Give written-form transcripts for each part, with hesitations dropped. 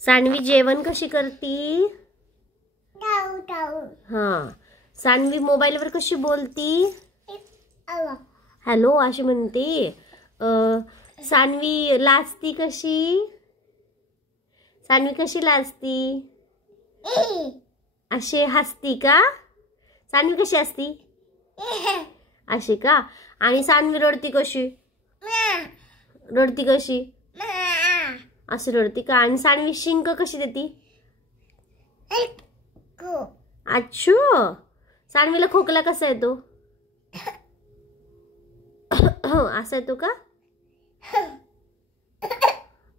सानवी जेवण कशी करती? हा. सानवी मोबाईलवर कशी बोलती? हॅलो अशी म्हणते. सानवी लाजती कशी? सानवी कशी लाजती? अशी हसती का? सानवी कशी असती? अशी का? आणि सानवी रडती कशी? रडती कशी? अशी रडती का? आणि सानवी शिंक कशी देती? अच्छा. सानवीला खोकला कसा येतो? असा येतो का?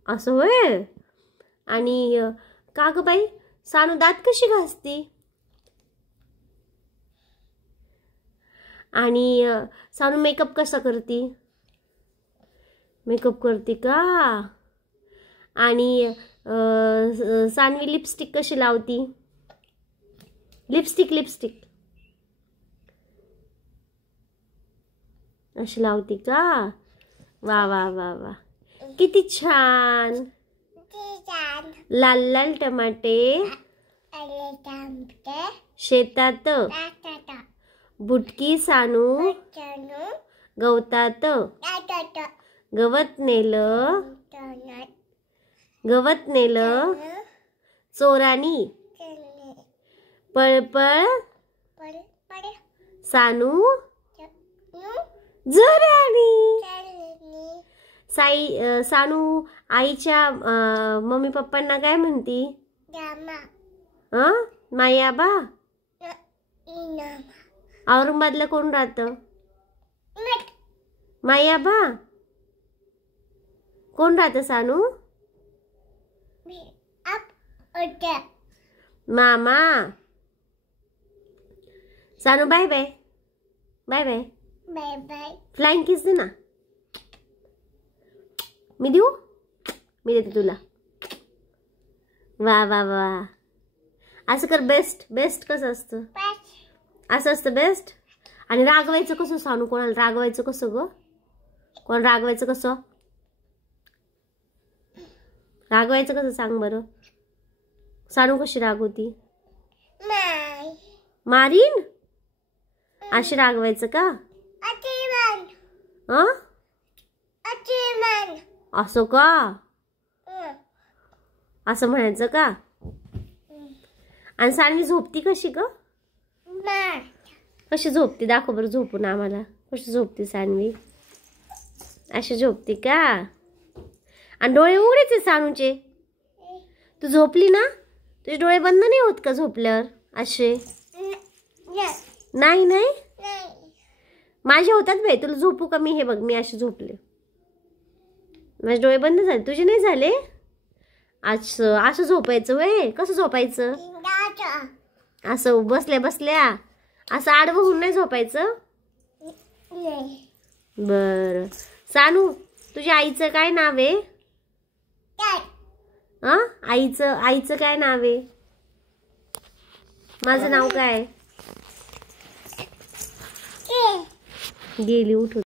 असं होय. आणि का ग बाई सानू दात कशी घासती? आणि सानू मेकअप कसा करती? मेकअप करते का? आणि सानवी लिपस्टिक कशी लावती? लिपस्टिक अशी लावती का? वा वा वा वा, किती छान. लाल लाल टमाटे शेतात, बुटकी सानू गवतात. गवत नेलं चोरानी. पळपळ सानू जोरानी. सानू आईच्या मम्मी पप्पांना काय म्हणती? मायाबा. औरंगाबादला कोण राहतं? मायाबा. कोण राहतं सानू? मामा. Sanu bye bye. Bye bye. Bye bye. Flying kiss दे ना. मी देऊ? मी देते तुला. वा वा वा. असं कर. बेस्ट. बेस्ट कसं असतं? असं असतं बेस्ट. आणि रागवायचं कसं सानू? कोणाला रागवायचं कसं ग? कोण रागवायचं कसं? रागवायचं कसं सांग बरं? सानू कशी रागवती? मारीन. अशी रागवायचं का? असं का? असं म्हणायचं का? आणि सानवी झोपती कशी ग? कशी झोपती? दाखव बरं झोपून आम्हाला. कशी झोपती सानवी? अशी झोपती का? आणि डोळे उघडेच आहे सानूचे. तू झोपली ना? तुझे डोळे बंद नाही होत का झोपल्यावर असे? नाही नाही. माझे होतात बाई. तुला झोपू का मी? हे बघ मी अशी झोपले. माझे डोळे बंद झाले. तुझे नाही झाले? असं असं झोपायचं वय. कसं झोपायचं? असं बसल्या बसल्या. असं आडवं होऊन नाही झोपायचं? बर. सानू तुझ्या आईचं काय नाव आहे? आईचं काय नाव आहे? माझं नाव काय? गेली उठून.